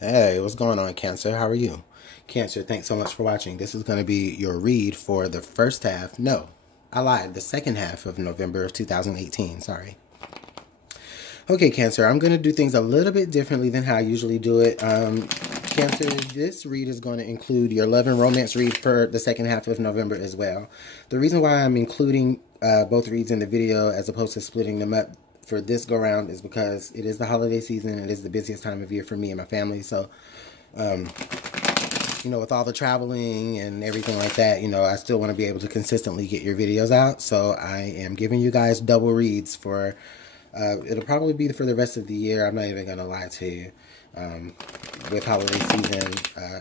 Hey, what's going on, Cancer? How are you? Cancer, thanks so much for watching. This is going to be your read for the first half. No, I lied. The second half of November of 2018. Sorry. Okay, Cancer, I'm going to do things a little bit differently than how I usually do it. Cancer, this read is going to include your love and romance read for the second half of November as well. The reason why I'm including both reads in the video as opposed to splitting them up for this go round is because it is the holiday season. It is the busiest time of year for me and my family. So, you know, with all the traveling and everything like that, you know, I still want to be able to consistently get your videos out. So I am giving you guys double reads for, it'll probably be for the rest of the year. I'm not even going to lie to you. With holiday season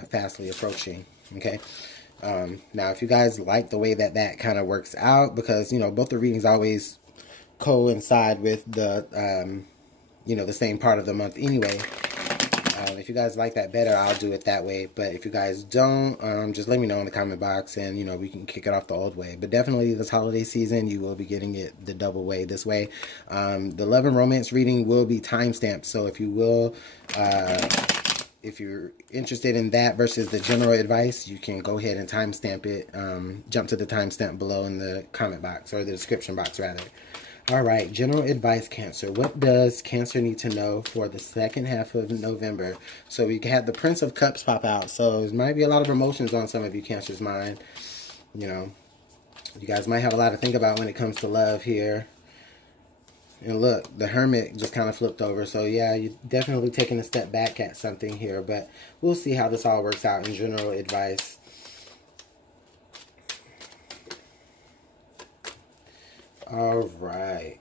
fastly approaching, okay? Now, if you guys like the way that kind of works out, because, you know, both the readings always coincide with the, you know, the same part of the month anyway. If you guys like that better, I'll do it that way. But if you guys don't, just let me know in the comment box and, you know, we can kick it off the old way. But definitely this holiday season, you will be getting it the double way this way. The love and romance reading will be timestamped. So if you will, if you're interested in that versus the general advice, you can go ahead and timestamp it. Jump to the timestamp below in the comment box, or the description box rather. All right, general advice, Cancer. What does Cancer need to know for the second half of November? So we had the Prince of Cups pop out. So there might be a lot of emotions on some of you Cancer's mind. You know, you guys might have a lot to think about when it comes to love here. And look, the Hermit just kind of flipped over. So yeah, you're definitely taking a step back at something here. But we'll see how this all works out in general advice. All right.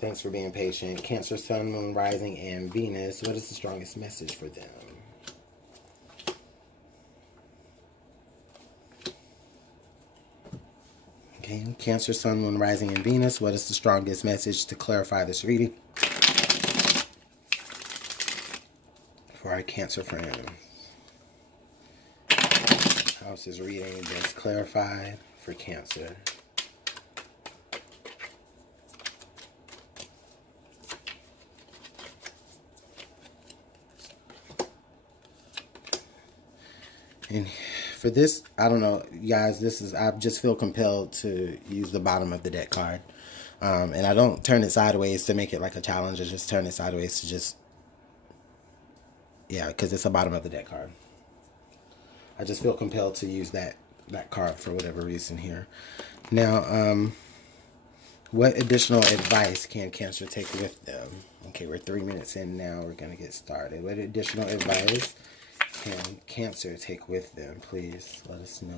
Thanks for being patient. Cancer, Sun, Moon, Rising, and Venus. What is the strongest message for them? Okay. Cancer, Sun, Moon, Rising, and Venus. What is the strongest message to clarify this reading for our Cancer friends? House is reading just clarified for Cancer. And for this, I don't know, guys, this is, I just feel compelled to use the bottom of the deck card. And I don't turn it sideways to make it like a challenge. I just turn it sideways to just, yeah, because it's the bottom of the deck card. I just feel compelled to use that card for whatever reason here. Now, what additional advice can Cancer take with them? Okay, we're 3 minutes in now. We're going to get started. What additional advice can Cancer take with them? Please let us know.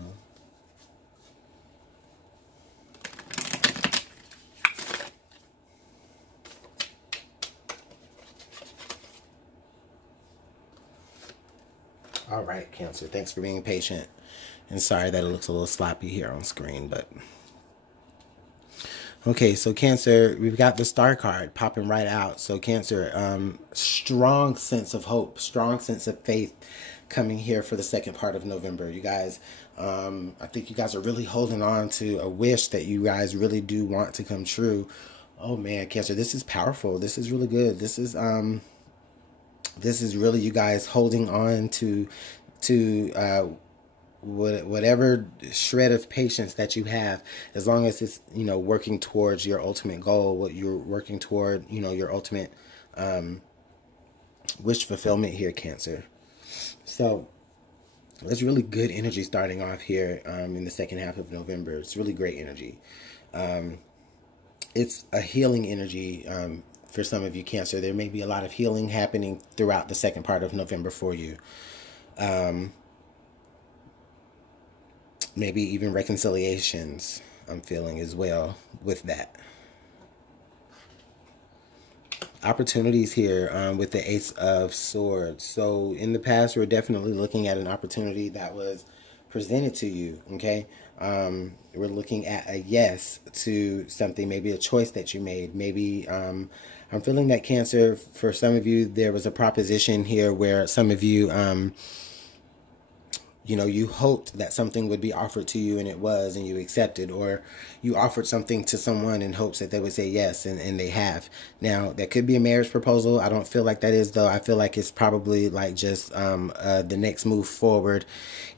All right, Cancer. Thanks for being patient. And sorry that it looks a little sloppy here on screen, but... Okay, so Cancer, we've got the Star card popping right out. So Cancer, strong sense of hope, strong sense of faith coming here for the second part of November. You guys, I think you guys are really holding on to a wish that you guys really do want to come true. Oh man, Cancer, this is powerful. This is really good. This is really you guys holding on to whatever shred of patience that you have, as long as it's, you know, working towards your ultimate goal, what you're working toward, you know, your ultimate wish fulfillment here, Cancer. So there's really good energy starting off here in the second half of November. It's really great energy. It's a healing energy for some of you, Cancer. There may be a lot of healing happening throughout the second part of November for you. Maybe even reconciliations I'm feeling as well with that. Opportunities here with the Ace of Swords. So in the past, we're definitely looking at an opportunity that was presented to you, okay? We're looking at a yes to something, maybe a choice that you made. Maybe I'm feeling that, Cancer, for some of you, there was a proposition here where some of you, you know, you hoped that something would be offered to you and it was, and you accepted, or you offered something to someone in hopes that they would say yes, and they have. Now, that could be a marriage proposal. I don't feel like that is, though. I feel like it's probably like just the next move forward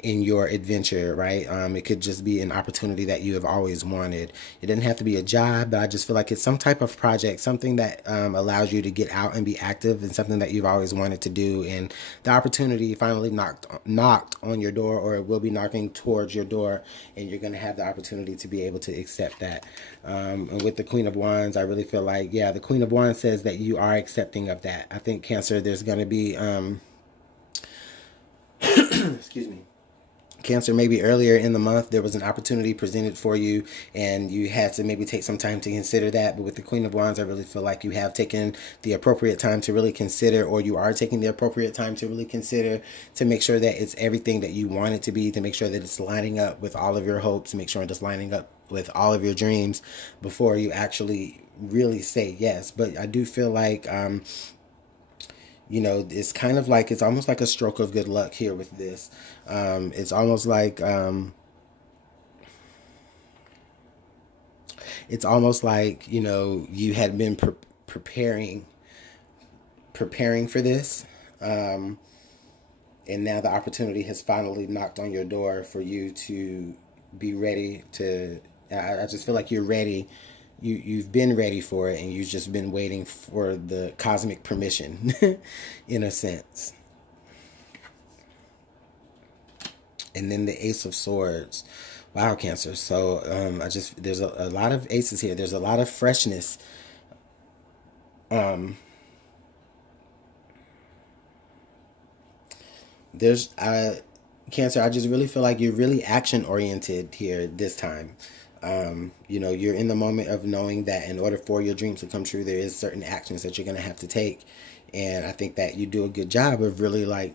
in your adventure, right? It could just be an opportunity that you have always wanted. It doesn't have to be a job, but I just feel like it's some type of project, something that allows you to get out and be active, and something that you've always wanted to do. And the opportunity finally knocked on your door, or it will be knocking towards your door, and you're going to have the opportunity to be able to accept that. And with the Queen of Wands, I really feel like, yeah, the Queen of Wands says that you are accepting of that. I think, Cancer, there's going to be excuse me, Cancer, maybe earlier in the month there was an opportunity presented for you, and you had to maybe take some time to consider that. But with the Queen of Wands, I really feel like you have taken the appropriate time to really consider, or you are taking the appropriate time to really consider, to make sure that it's everything that you want it to be, to make sure that it's lining up with all of your hopes, to make sure it's lining up with all of your dreams before you actually really say yes. But I do feel like you know, it's kind of like, it's almost like a stroke of good luck here with this. It's almost like, you know, you had been preparing for this. And now the opportunity has finally knocked on your door for you to be ready to, I just feel like you're ready. You've been ready for it, and you've just been waiting for the cosmic permission, in a sense. And then the Ace of Swords. Wow, Cancer. So there's a lot of aces here. There's a lot of freshness. There's Cancer, I just really feel like you're really action oriented here this time. You know, you're in the moment of knowing that in order for your dreams to come true, there is certain actions that you're going to have to take. And I think that you do a good job of really like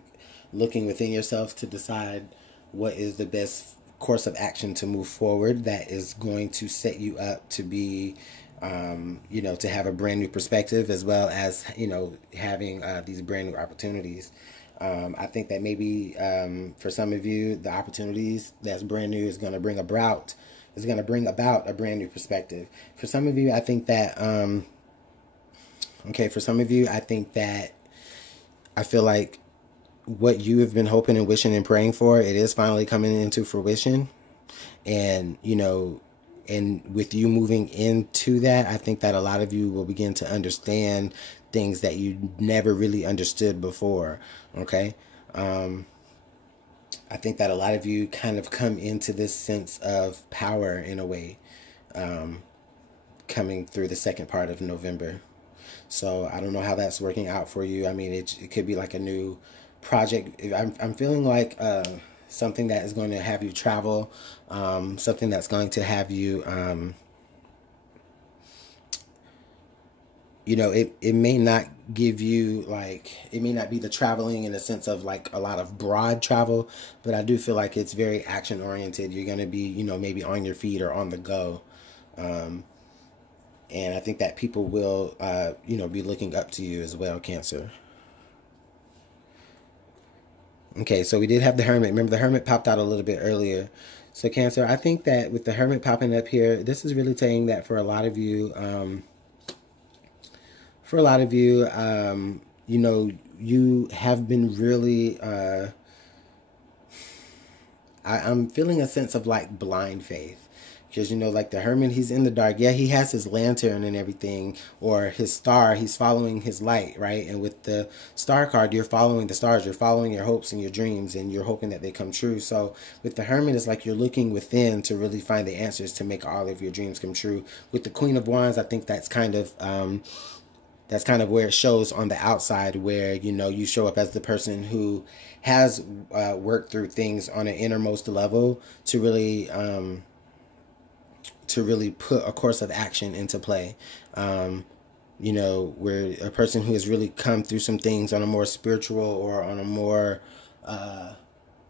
looking within yourself to decide what is the best course of action to move forward that is going to set you up to be, you know, to have a brand new perspective, as well as, you know, having these brand new opportunities. I think that maybe for some of you, the opportunities that's brand new is going to bring about a brand new perspective. For some of you, I think that, for some of you, I think that I feel like what you have been hoping and wishing and praying for, it is finally coming into fruition. And, you know, and with you moving into that, I think that a lot of you will begin to understand things that you never really understood before. Okay. I think that a lot of you kind of come into this sense of power in a way, coming through the second part of November. So I don't know how that's working out for you. I mean, it could be like a new project. I'm feeling like something that is going to have you travel, something that's going to have you, you know, it may not give you like, it may not be the traveling in the sense of like a lot of broad travel, but I do feel like it's very action oriented. You're going to be, you know, maybe on your feet or on the go. And I think that people will, you know, be looking up to you as well, Cancer. Okay, so we did have the Hermit. Remember, the Hermit popped out a little bit earlier. So, Cancer, I think that with the Hermit popping up here, this is really saying that for a lot of you, you know, you have been really, I'm feeling a sense of like blind faith. Because, you know, like the Hermit, he's in the dark. Yeah, he has his lantern and everything, or his star. He's following his light, right? And with the star card, you're following the stars. You're following your hopes and your dreams, and you're hoping that they come true. So with the Hermit, it's like you're looking within to really find the answers to make all of your dreams come true. With the Queen of Wands, I think that's kind of where it shows on the outside, where, you know, you show up as the person who has worked through things on an innermost level to really put a course of action into play. You know, where a person who has really come through some things on a more spiritual or on a more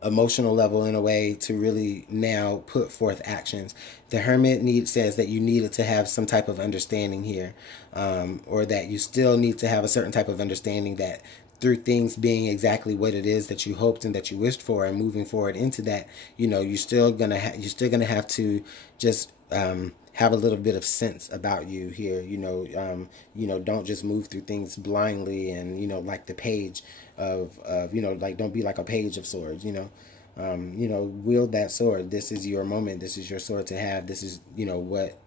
emotional level, in a way, to really now put forth actions. The Hermit says that you needed to have some type of understanding here, or that you still need to have a certain type of understanding that through things being exactly what it is that you hoped and that you wished for, and moving forward into that, you know, you're still gonna have to just have a little bit of sense about you here. You know, don't just move through things blindly, and you know, like the page of you know, like, don't be like a page of swords. You know, wield that sword. This is your moment. This is your sword to have. This is, you know, what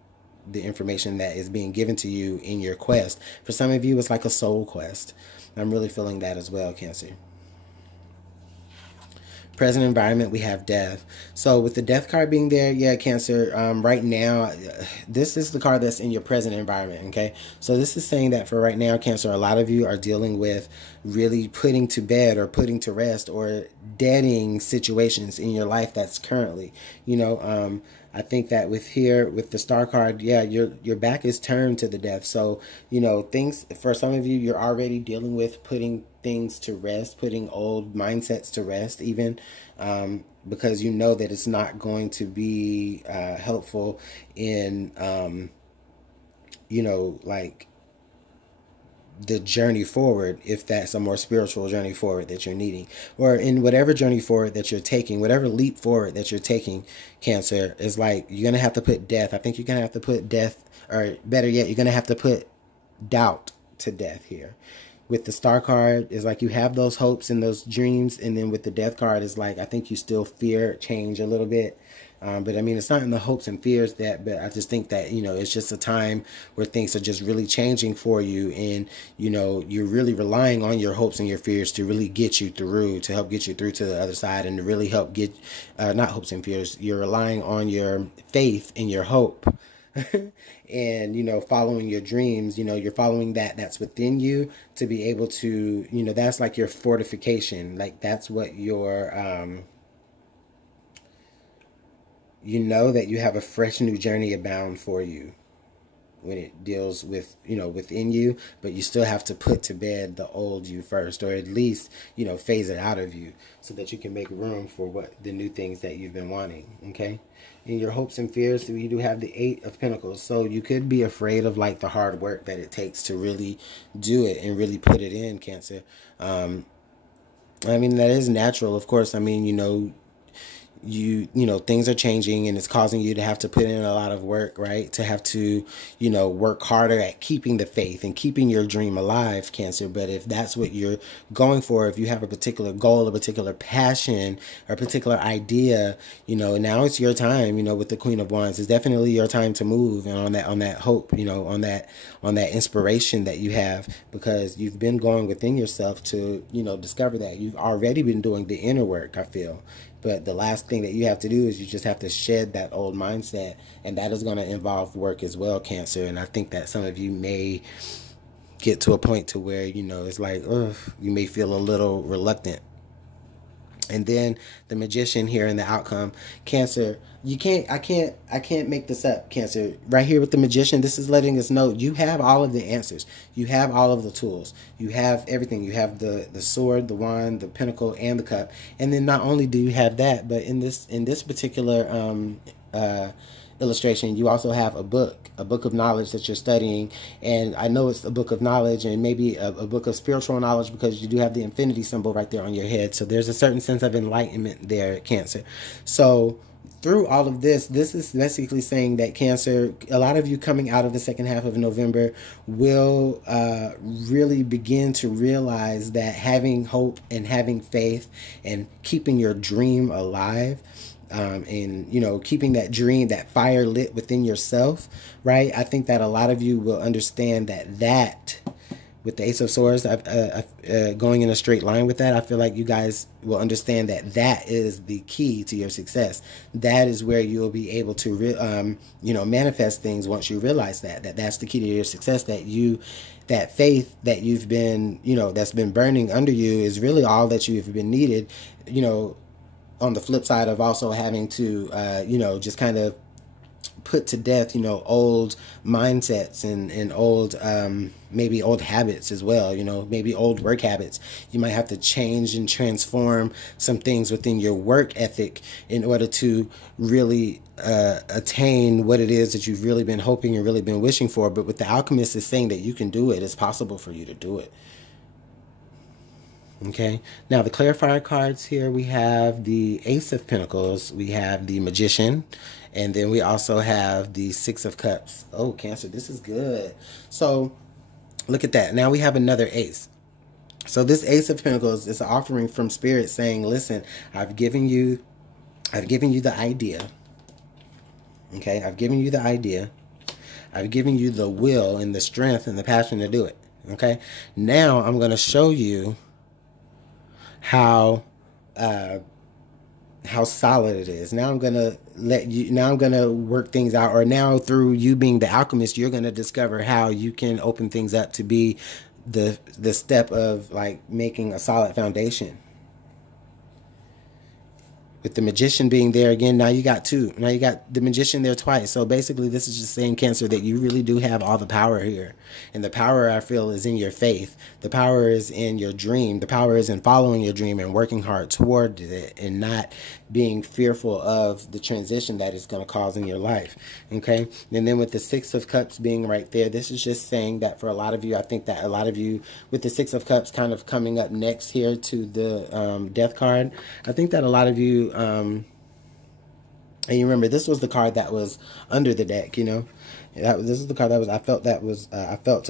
the information that is being given to you in your quest. For some of you, it's like a soul quest. I'm really feeling that as well, Cancer. Present environment, we have death. So with the death card being there, yeah, Cancer, right now, this is the card that's in your present environment, okay? So this is saying that for right now, Cancer, a lot of you are dealing with really putting to bed or putting to rest or deading situations in your life that's currently, I think that with the star card, yeah, your back is turned to the death. So, you know, things, for some of you, you're already dealing with putting things to rest, putting old mindsets to rest, even because you know that it's not going to be helpful in, like, the journey forward, if that's a more spiritual journey forward that you're needing, or in whatever journey forward that you're taking, whatever leap forward that you're taking, Cancer, is like, you're gonna have to put death. I think you're gonna have to put death, or better yet, you're gonna have to put doubt to death here. With the star card, is like, you have those hopes and those dreams, and then with the death card, is like, I think you still fear change a little bit. But I mean, it's not in the hopes and fears but I just think that, you know, it's just a time where things are just really changing for you. And, you know, you're really relying on your hopes and your fears to really get you through, to help get you through to the other side, and to really help get, not hopes and fears, you're relying on your faith and your hope. And, you know, following your dreams, you know, you're following that's within you, to be able to, you know, that's like your fortification. Like, that's what your, you know, that you have a fresh new journey abound for you when it deals with, you know, within you, but you still have to put to bed the old you first, or at least, you know, phase it out of you, so that you can make room for what the new things that you've been wanting. Okay. In your hopes and fears, you do have the 8 of Pentacles. So you could be afraid of, like, the hard work that it takes to really do it and really put it in, Cancer. I mean, that is natural, of course. I mean, you know, things are changing, and it's causing you to have to put in a lot of work, right? To have to, you know, work harder at keeping the faith and keeping your dream alive, Cancer. But if that's what you're going for, if you have a particular goal, a particular passion, or a particular idea, you know, now it's your time. You know, with the Queen of Wands, it's definitely your time to move, and on that hope, you know, on that inspiration that you have, because you've been going within yourself to, you know, discover that. You've already been doing the inner work, I feel. But the last thing that you have to do is you just have to shed that old mindset, and that is going to involve work as well, Cancer. And I think that some of you may get to a point to where, you know, it's like, ugh, you may feel a little reluctant. And then the Magician here in the outcome, Cancer, I can't make this up, Cancer. Right here with the Magician, this is letting us know you have all of the answers. You have all of the tools. You have everything. You have the sword, the wand, the pentacle, and the cup. And then not only do you have that, but in this particular illustration, you also have a book of knowledge that you're studying. And I know it's a book of knowledge, and maybe a book of spiritual knowledge, because you do have the infinity symbol right there on your head. So there's a certain sense of enlightenment there, Cancer. So through all of this is basically saying that, Cancer, a lot of you coming out of the second half of November will really begin to realize that having hope and having faith and keeping your dream alive, and, you know, keeping that dream, that fire lit within yourself, right? I think that a lot of you will understand that with the Ace of Swords, going in a straight line with that, I feel like you guys will understand that is the key to your success. That is where you'll be able to, you know, manifest things once you realize that's the key to your success. That faith that you've been, you know, that's been burning under you is really all that you've been needed, you know, on the flip side of also having to, you know, just kind of put to death, you know, old mindsets and old, maybe old habits as well, you know, maybe old work habits. You might have to change and transform some things within your work ethic in order to really attain what it is that you've really been hoping and really been wishing for. But with the Alchemist is saying that you can do it. It's possible for you to do it. Okay, now the clarifier cards here, we have the Ace of Pentacles, we have the Magician, and then we also have the Six of Cups. Oh, Cancer, this is good. So look at that. Now we have another ace. So this Ace of Pentacles is an offering from Spirit saying, listen, I've given you the idea. Okay, I've given you the idea. I've given you the will and the strength and the passion to do it. Okay, now I'm going to show you how solid it is. Now I'm gonna work things out, or now through you being the alchemist, you're gonna discover how you can open things up to be the step of like making a solid foundation. With the Magician being there again, now you got two. Now you got the Magician there twice. So basically this is just saying, Cancer, that you really do have all the power here. And the power, I feel, is in your faith. The power is in your dream. The power is in following your dream and working hard toward it and not being fearful of the transition that it's going to cause in your life. Okay? And then with the Six of Cups being right there, this is just saying that for a lot of you, I think that a lot of you, with the Six of Cups kind of coming up next here to the Death card, I think that a lot of you, and you remember, this was the card that was under the deck, you know. This is the card that was, I felt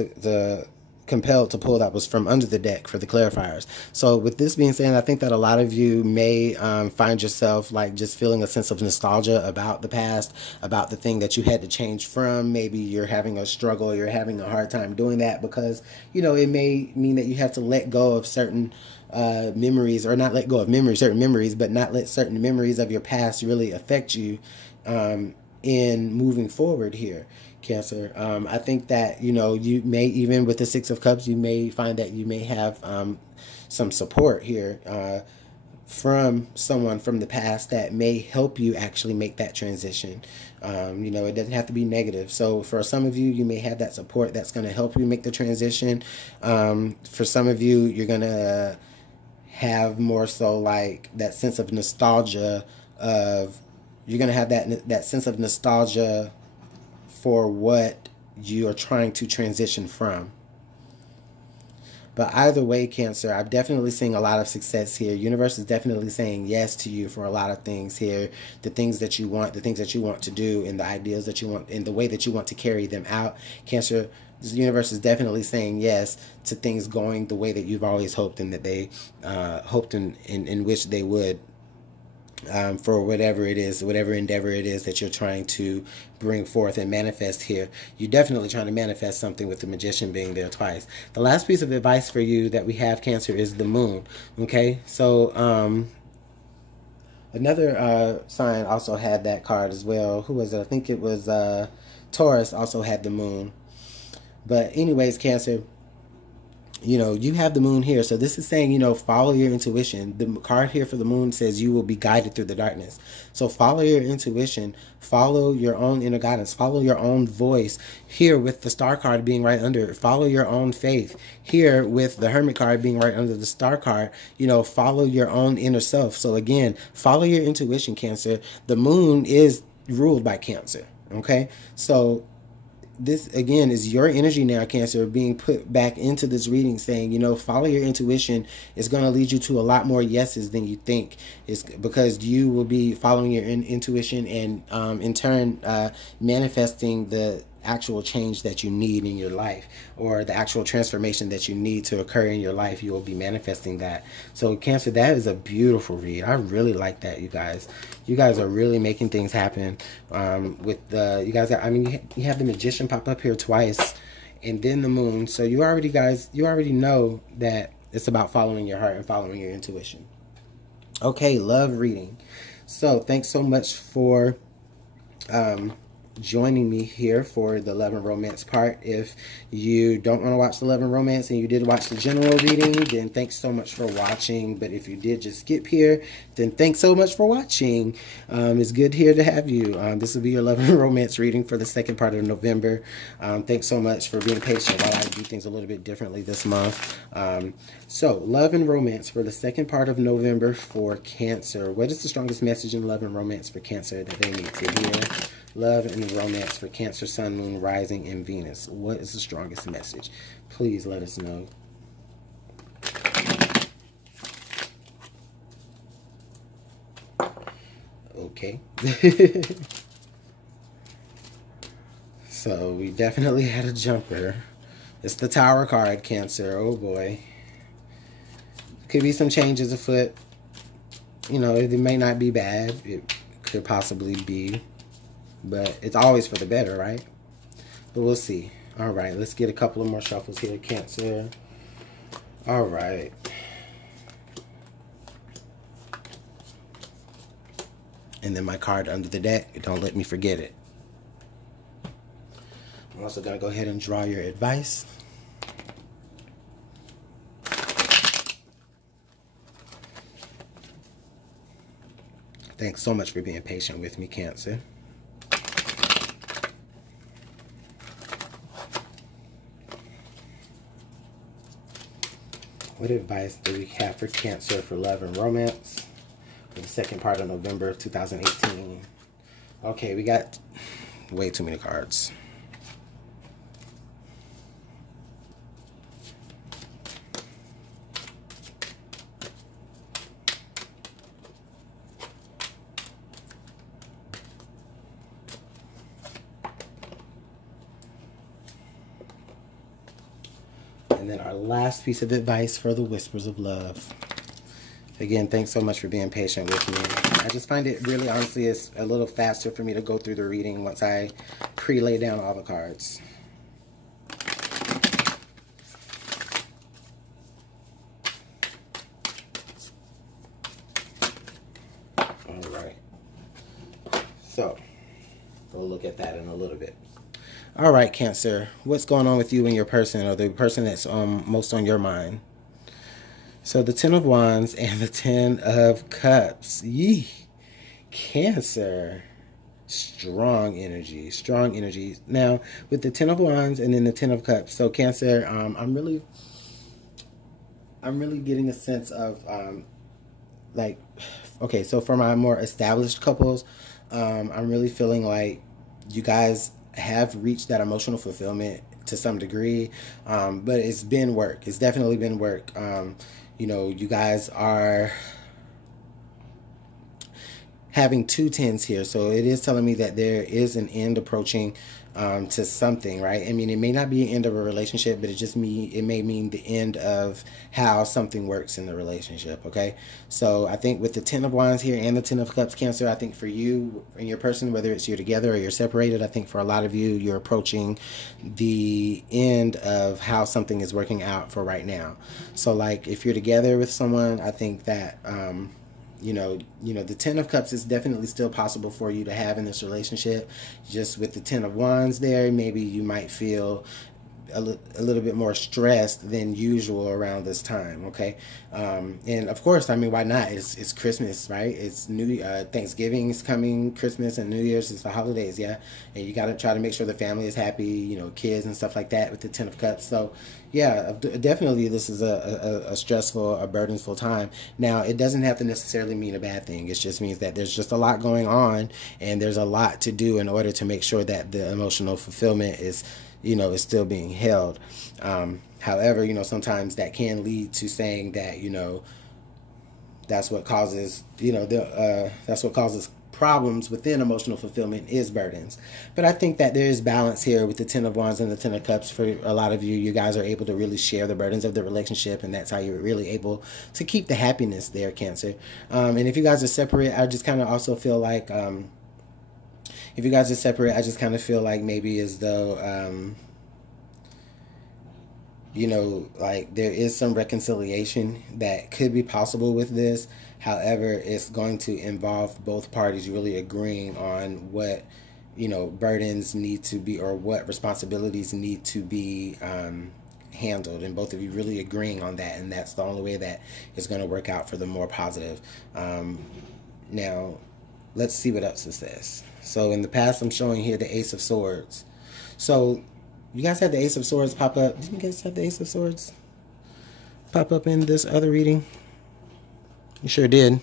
compelled to pull, that was from under the deck for the clarifiers. So with this being said, I think that a lot of you may find yourself like just feeling a sense of nostalgia about the past, about the thing that you had to change from. Maybe you're having a struggle, you're having a hard time doing that because, you know, it may mean that you have to let go of certain memories, or not let go of memories, certain memories, but not let certain memories of your past really affect you in moving forward here, Cancer. I think that, you know, you may, even with the Six of Cups, you may find that you may have some support here from someone from the past that may help you actually make that transition. You know, it doesn't have to be negative. So for some of you, you may have that support that's going to help you make the transition. For some of you, you're going to have more so like that sense of nostalgia of, you're going to have that sense of nostalgia for what you are trying to transition from. But either way, Cancer, I'm definitely seeing a lot of success here. Universe is definitely saying yes to you for a lot of things here. The things that you want, the things that you want to do, and the ideas that you want, and the way that you want to carry them out. Cancer, the universe is definitely saying yes to things going the way that you've always hoped, and that they hoped and wished they would. For whatever it is, whatever endeavor it is that you're trying to bring forth and manifest here. You're definitely trying to manifest something with the Magician being there twice. The last piece of advice for you that we have, Cancer, is the Moon. Okay, so another sign also had that card as well. Who was it? I think it was Taurus also had the Moon. But anyways, Cancer, you know, you have the Moon here. So this is saying, you know, follow your intuition. The card here for the Moon says you will be guided through the darkness. So follow your intuition, follow your own inner guidance, follow your own voice. Here with the Star card being right under it, follow your own faith. Here with the Hermit card being right under the Star card, you know, follow your own inner self. So again, follow your intuition, Cancer. The Moon is ruled by Cancer. Okay, so this again is your energy now, Cancer, being put back into this reading, saying, you know, follow your intuition. It's going to lead you to a lot more yeses than you think. It's because you will be following your intuition and in turn manifesting the actual change that you need in your life, or the actual transformation that you need to occur in your life. You will be manifesting that. So Cancer, that is a beautiful read. I really like that, you guys. You guys are really making things happen with the, you guys, I mean, you have the Magician pop up here twice, and then the Moon. So you already, guys, you already know that it's about following your heart and following your intuition. Okay, love reading. So thanks so much for joining me here for the Love and Romance part. If you don't want to watch the Love and Romance and you did watch the general reading, then thanks so much for watching. But if you did just skip here, then thanks so much for watching. It's good here to have you. This will be your Love and Romance reading for the second part of November. Thanks so much for being patient while I do things a little bit differently this month. So Love and Romance for the second part of November for Cancer. What is the strongest message in Love and Romance for Cancer that they need to hear? Love and Romance for Cancer, Sun, Moon, Rising, and Venus. What is the strongest message? Please let us know. Okay. So we definitely had a jumper. It's the Tower card, Cancer. Oh boy. Could be some changes afoot. You know, it may not be bad. It could possibly be. But it's always for the better, right? But we'll see. All right, let's get a couple of more shuffles here, Cancer. All right. And then my card under the deck. Don't let me forget it. I'm also going to go ahead and draw your advice. Thanks so much for being patient with me, Cancer. What advice do we have for Cancer for love and romance for the second part of November 2018? Okay, we got way too many cards. And then our last piece of advice for the Whispers of Love. Again, thanks so much for being patient with me. I just find it really, honestly, it's a little faster for me to go through the reading once I pre-lay down all the cards. All right. So, we'll look at that in a little bit. All right, Cancer, what's going on with you and your person, or the person that's most on your mind? So the Ten of Wands and the Ten of Cups. Yee. Cancer. Strong energy. Strong energy. Now, with the Ten of Wands and then the Ten of Cups. So Cancer, I'm really getting a sense of, like, okay, so for my more established couples, I'm really feeling like you guys have reached that emotional fulfillment to some degree, but it's been work. It's definitely been work. You know, you guys are having two tens here, so it is telling me that there is an end approaching to something, right? I mean, it may not be an end of a relationship, but it may mean the end of how something works in the relationship, okay? So I think with the Ten of Wands here and the Ten of Cups, Cancer, I think for you and your person, whether it's you're together or you're separated, I think for a lot of you, you're approaching the end of how something is working out for right now. So like if you're together with someone, I think that you know, the Ten of Cups is definitely still possible for you to have in this relationship. Just with the Ten of Wands there, maybe you might feel a little bit more stressed than usual around this time, okay? And of course, I mean, why not? It's Christmas, right? It's Thanksgiving is coming, Christmas and New Year's is the holidays, yeah? And you got to try to make sure the family is happy, you know, kids and stuff like that with the Ten of Cups. So, yeah, definitely this is a stressful, a burdensome time. Now, it doesn't have to necessarily mean a bad thing. It just means that there's just a lot going on and there's a lot to do in order to make sure that the emotional fulfillment is, you know, is still being held. However, you know, sometimes that can lead to saying that, you know, that's what causes, you know, that's what causes problems within emotional fulfillment is burdens. But I think that there is balance here with the Ten of Wands and the Ten of Cups. For a lot of you, you guys are able to really share the burdens of the relationship, and that's how you're really able to keep the happiness there, Cancer. And if you guys are separate, I just kind of also feel like, if you guys are separate, I just kind of feel like maybe as though, you know, like there is some reconciliation that could be possible with this. However, it's going to involve both parties really agreeing on what, you know, burdens need to be, or what responsibilities need to be handled, and both of you really agreeing on that, and that's the only way that it's going to work out for the more positive. Now, let's see what else it says. So in the past, I'm showing here the Ace of Swords. So you guys had the Ace of Swords pop up. Didn't you guys have the Ace of Swords pop up in this other reading? You sure did.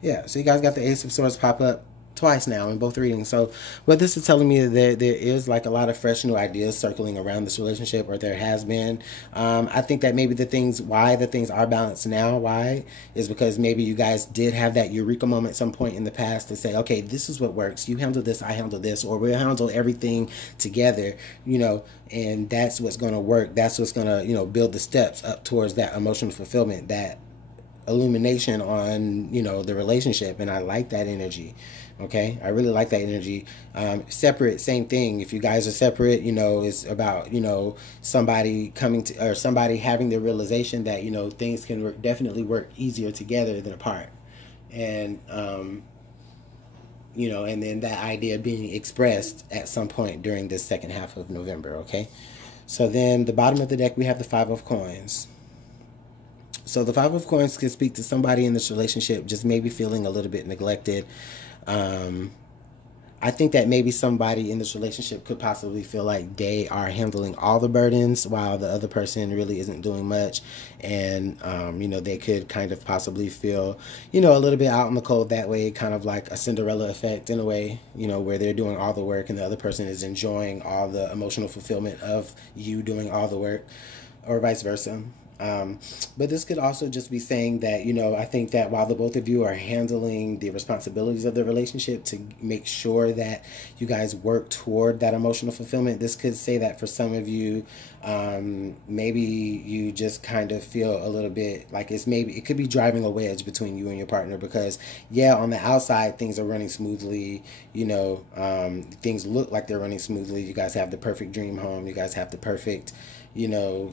Yeah, so you guys got the Ace of Swords pop up. twice now in both readings. So what this is telling me is that there is like a lot of fresh new ideas circling around this relationship, or there has been. I think that maybe the things are balanced now, why, is because maybe you guys did have that eureka moment at some point in the past to say, okay, this is what works. You handle this, I handle this, or we'll handle everything together, you know, and that's what's going to work. That's what's going to, you know, build the steps up towards that emotional fulfillment, that illumination on, you know, the relationship. And I like that energy. Okay, I really like that energy. Separate, same thing. If you guys are separate, you know, it's about, you know, somebody coming to, or somebody having the realization that, you know, things can definitely work easier together than apart. And you know, and then that idea being expressed at some point during this second half of November. Okay, so then the bottom of the deck, we have the Five of Coins. So the Five of Coins can speak to somebody in this relationship just maybe feeling a little bit neglected. I think that maybe somebody in this relationship could possibly feel like they are handling all the burdens while the other person really isn't doing much. And, you know, they could kind of possibly feel, you know, a little bit out in the cold that way, kind of like a Cinderella effect in a way, you know, where they're doing all the work and the other person is enjoying all the emotional fulfillment of you doing all the work, or vice versa. But this could also just be saying that, you know, I think that while the both of you are handling the responsibilities of the relationship to make sure that you guys work toward that emotional fulfillment, this could say that for some of you, maybe you just kind of feel a little bit like it could be driving a wedge between you and your partner, because yeah, on the outside things are running smoothly, you know, things look like they're running smoothly. You guys have the perfect dream home. You guys have the perfect, you know,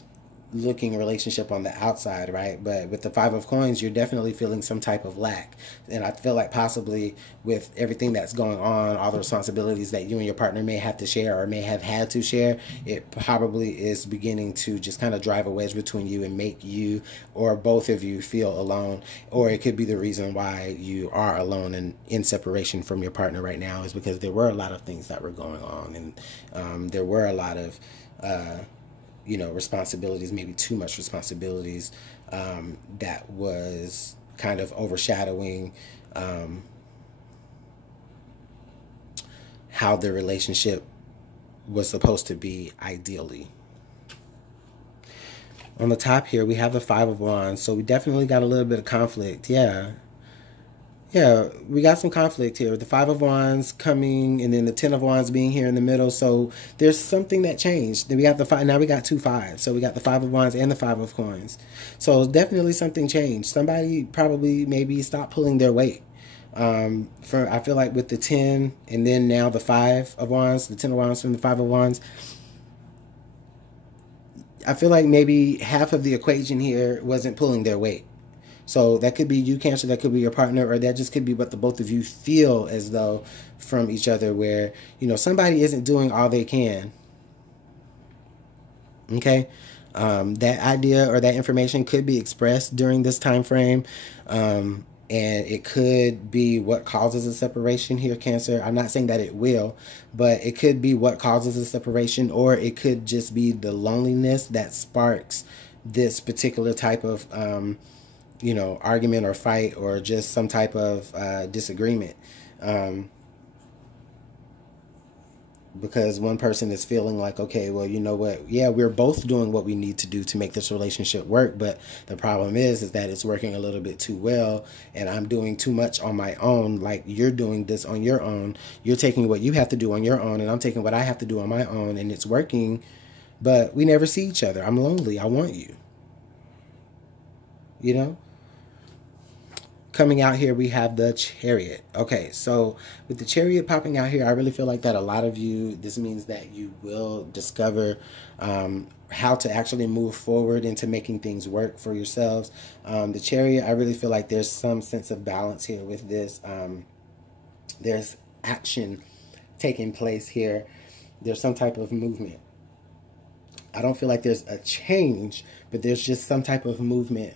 looking relationship on the outside, right? But with the Five of Coins, you're definitely feeling some type of lack. And I feel like possibly with everything that's going on, all the responsibilities that you and your partner may have to share or may have had to share, it probably is beginning to just kind of drive a wedge between you and make you or both of you feel alone. Or it could be the reason why you are alone and in separation from your partner right now, is because there were a lot of things that were going on, and there were a lot of you know, responsibilities, maybe too much responsibilities, that was kind of overshadowing how the relationship was supposed to be ideally. On the top here, we have the Five of Wands, so we definitely got a little bit of conflict. Yeah, we got some conflict here. The Five of Wands coming, and then the Ten of Wands being here in the middle. So there's something that changed. Then we got the five. Now we got two fives. So we got the Five of Wands and the Five of Coins. So definitely something changed. Somebody probably maybe stopped pulling their weight. I feel like with the 10 and then now the Five of Wands, the 10 of Wands from the Five of Wands, I feel like maybe half of the equation here wasn't pulling their weight. So that could be you, Cancer, that could be your partner, or that just could be what the both of you feel as though from each other, where, you know, somebody isn't doing all they can. Okay? That idea or that information could be expressed during this time frame. And it could be what causes a separation here, Cancer. I'm not saying that it will, but it could be what causes a separation, or it could just be the loneliness that sparks this particular type of you know, argument or fight, or just some type of disagreement. Because one person is feeling like, okay, well, you know what? Yeah, we're both doing what we need to do to make this relationship work. But the problem is that it's working a little bit too well, and I'm doing too much on my own. Like, you're doing this on your own. You're taking what you have to do on your own, and I'm taking what I have to do on my own, and it's working. But we never see each other. I'm lonely. I want you. You know? Coming out here, we have the Chariot. Okay, so with the Chariot popping out here, I really feel like that a lot of you, this means that you will discover how to actually move forward into making things work for yourselves. The Chariot, I really feel like there's some sense of balance here with this. There's action taking place here. There's some type of movement. I don't feel like there's a change, but there's just some type of movement.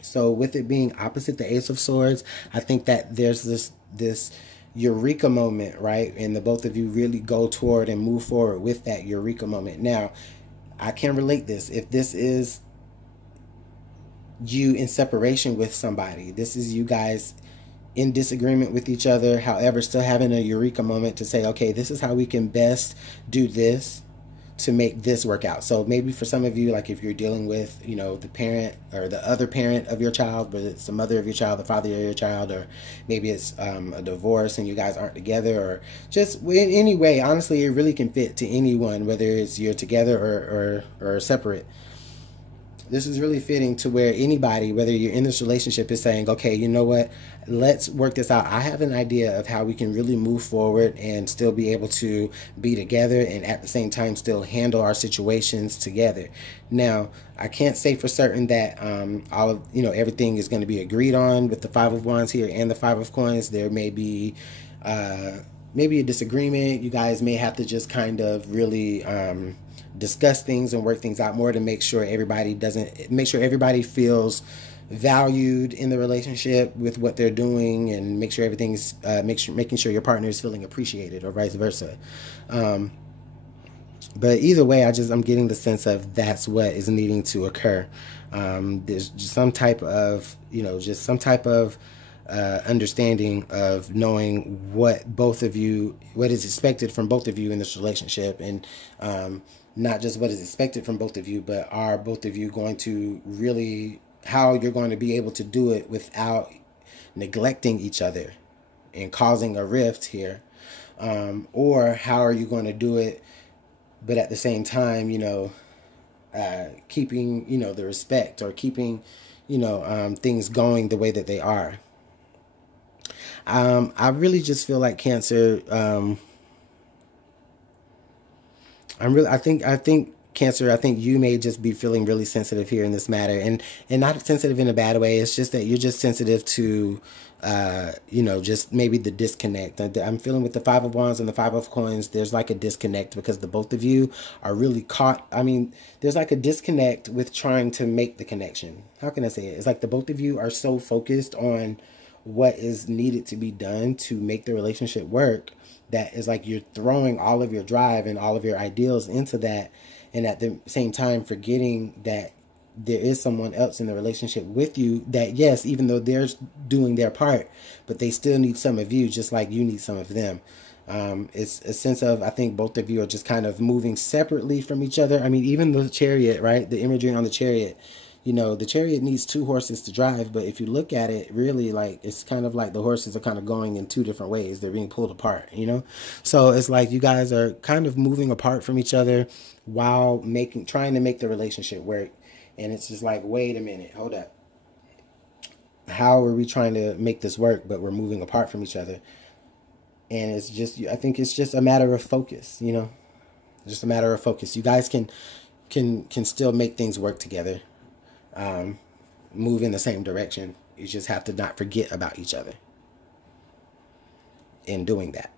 So with it being opposite the Ace of Swords, I think that there's this eureka moment, right? And the both of you really go toward and move forward with that eureka moment. Now, I can relate this. If this is you in separation with somebody, this is you guys in disagreement with each other, however, still having a eureka moment to say, okay, this is how we can best do this to make this work out. So maybe for some of you, like if you're dealing with, you know, the parent or the other parent of your child, whether it's the mother of your child, the father of your child, or maybe it's a divorce and you guys aren't together, or just in any way, honestly, it really can fit to anyone, whether it's you're together or separate. This is really fitting to where anybody, whether you're in this relationship, is saying, okay, you know what, let's work this out. I have an idea of how we can really move forward and still be able to be together and at the same time still handle our situations together. Now, I can't say for certain that all of, you know, everything is going to be agreed on with the Five of Wands here and the Five of Coins. There may be maybe a disagreement. You guys may have to just kind of really discuss things and work things out more to make sure everybody feels valued in the relationship with what they're doing, and make sure everything's making sure your partner is feeling appreciated, or vice versa. But either way, I'm getting the sense of that's what is needing to occur. There's just some type of, you know, just some type of understanding of knowing what is expected from both of you in this relationship, and not just what is expected from both of you, but are both of you going to really, how you're going to be able to do it without neglecting each other and causing a rift here, or how are you going to do it, but at the same time, you know, keeping, you know, the respect, or keeping, you know, things going the way that they are. I really just feel like Cancer, I think Cancer, I think you may just be feeling really sensitive here in this matter, and not sensitive in a bad way. It's just that you're just sensitive to, you know, just maybe the disconnect. I'm feeling with the Five of Wands and the Five of Coins, there's like a disconnect because the both of you are really caught. I mean, there's like a disconnect with trying to make the connection. How can I say it? It's like the both of you are so focused on what is needed to be done to make the relationship work, that is like you're throwing all of your drive and all of your ideals into that, and at the same time forgetting that there is someone else in the relationship with you that, yes, even though they're doing their part, but they still need some of you just like you need some of them. It's a sense of, I think both of you are just kind of moving separately from each other. I mean, even the Chariot, right? The imagery on the Chariot, you know, the Chariot needs two horses to drive, but if you look at it, really, like, it's kind of like the horses are kind of going in two different ways. They're being pulled apart, you know? So it's like you guys are kind of moving apart from each other while trying to make the relationship work. And it's just like, wait a minute, hold up. How are we trying to make this work, but we're moving apart from each other? And it's just, I think it's just a matter of focus, you know? Just a matter of focus. You guys can still make things work together. Move in the same direction. You just have to not forget about each other in doing that.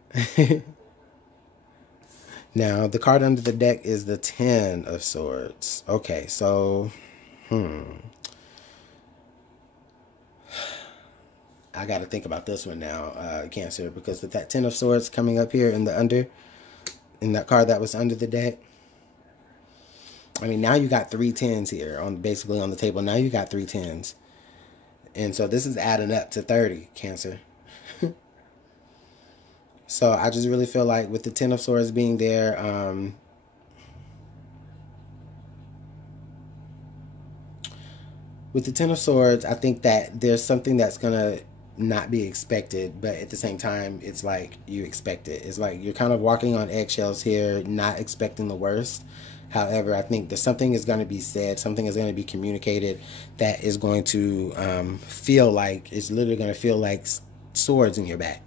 Now, the card under the deck is the Ten of Swords. Okay, so, I got to think about this one now, Cancer, because with that Ten of Swords coming up here in that card that was under the deck, I mean, now you got three tens here basically on the table. Now you got three tens. And so this is adding up to 30, Cancer. So I just really feel like with the Ten of Swords being there, with the Ten of Swords, I think that there's something that's going to not be expected, but at the same time, it's like you expect it. It's like you're kind of walking on eggshells here, not expecting the worst. However, I think that something is going to be said, something is going to be communicated that is going to feel like, it's literally going to feel like swords in your back.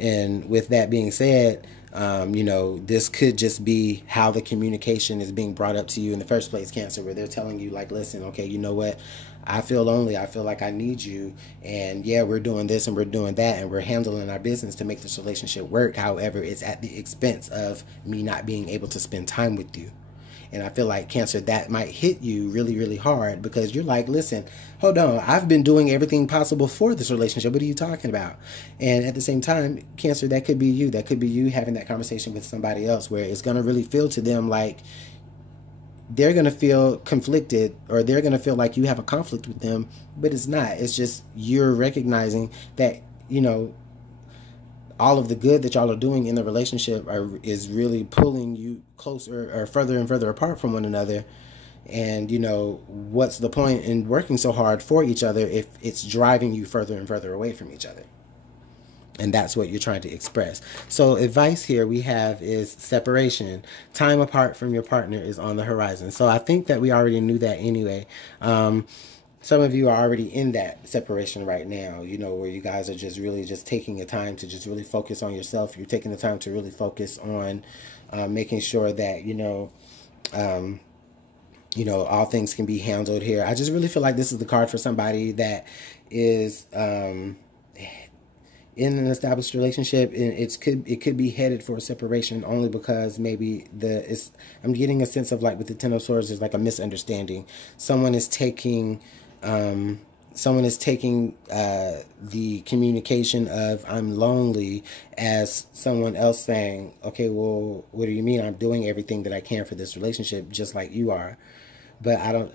And with that being said, you know, this could just be how the communication is being brought up to you in the first place, Cancer, where they're telling you, like, listen, okay, you know what? I feel lonely. I feel like I need you. And yeah, we're doing this and we're doing that and we're handling our business to make this relationship work. However, it's at the expense of me not being able to spend time with you. And I feel like, Cancer, that might hit you really, really hard because you're like, listen, hold on. I've been doing everything possible for this relationship. What are you talking about? And at the same time, Cancer, that could be you. That could be you having that conversation with somebody else where it's going to really feel to them like they're going to feel conflicted, or they're going to feel like you have a conflict with them, but it's not. It's just you're recognizing that you know, all of the good that y'all are doing in the relationship is really pulling you closer or further and further apart from one another. And, you know, what's the point in working so hard for each other if it's driving you further and further away from each other? And that's what you're trying to express. So advice here we have is separation. Time apart from your partner is on the horizon. So I think that we already knew that anyway. Some of you are already in that separation right now, you know, where you guys are just really just taking a time to just really focus on yourself. You're taking the time to really focus on making sure that, you know, all things can be handled here. I just really feel like this is the card for somebody that is in an established relationship, and it could be headed for a separation, only because maybe I'm getting a sense of, like, with the Ten of Swords, there's like a misunderstanding. Someone is taking the communication of "I'm lonely" as someone else saying, okay, well, what do you mean? I'm doing everything that I can for this relationship, just like you are. But I don't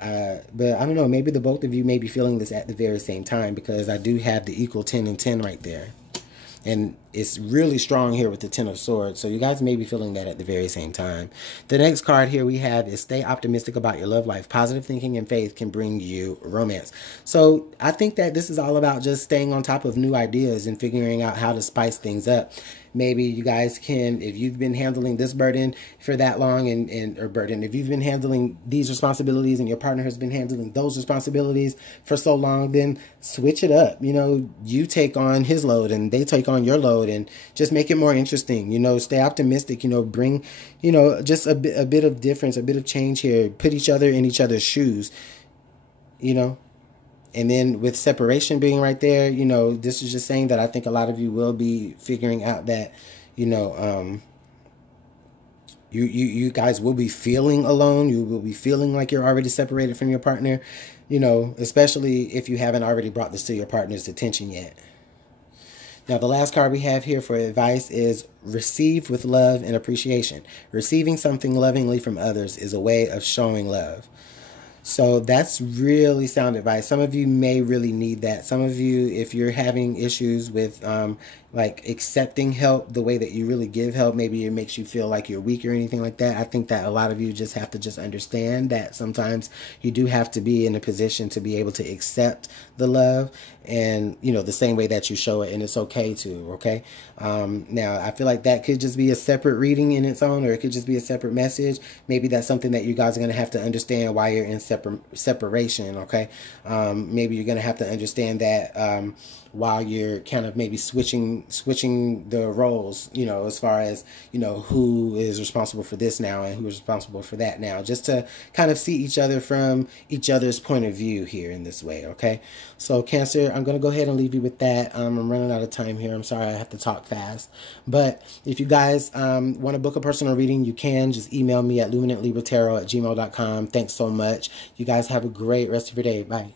know, maybe the both of you may be feeling this at the very same time, because I do have the equal 10 and 10 right there. And it's really strong here with the Ten of Swords. So you guys may be feeling that at the very same time. The next card here we have is stay optimistic about your love life. Positive thinking and faith can bring you romance. So I think that this is all about just staying on top of new ideas and figuring out how to spice things up. Maybe you guys can, if you've been handling this burden for that long, if you've been handling these responsibilities and your partner has been handling those responsibilities for so long, then switch it up. You know, you take on his load and they take on your load, and just make it more interesting. You know, stay optimistic, you know, bring, you know, just a bit of difference, a bit of change here. Put each other in each other's shoes, you know. And then with separation being right there, you know, this is just saying that I think a lot of you will be figuring out that, you know, you guys will be feeling alone. You will be feeling like you're already separated from your partner, you know, especially if you haven't already brought this to your partner's attention yet. Now, the last card we have here for advice is receive with love and appreciation. Receiving something lovingly from others is a way of showing love. So that's really sound advice. Some of you may really need that. Some of you, if you're having issues with like accepting help the way that you really give help, maybe it makes you feel like you're weak or anything like that. I think that a lot of you just have to just understand that sometimes you do have to be in a position to be able to accept the love, and, you know, the same way that you show it, and it's okay to, okay? Now, I feel like that could just be a separate reading in its own, or it could just be a separate message. Maybe that's something that you guys are going to have to understand while you're in separation, okay? Maybe you're going to have to understand that while you're kind of maybe switching the roles, you know, as far as, you know, who is responsible for this now and who is responsible for that now, just to kind of see each other from each other's point of view here in this way, okay? So Cancer, I'm going to go ahead and leave you with that. I'm running out of time here. I'm sorry I have to talk fast. But if you guys want to book a personal reading, you can. Just email me at LuminantLibraTarot@gmail.com. Thanks so much. You guys have a great rest of your day. Bye.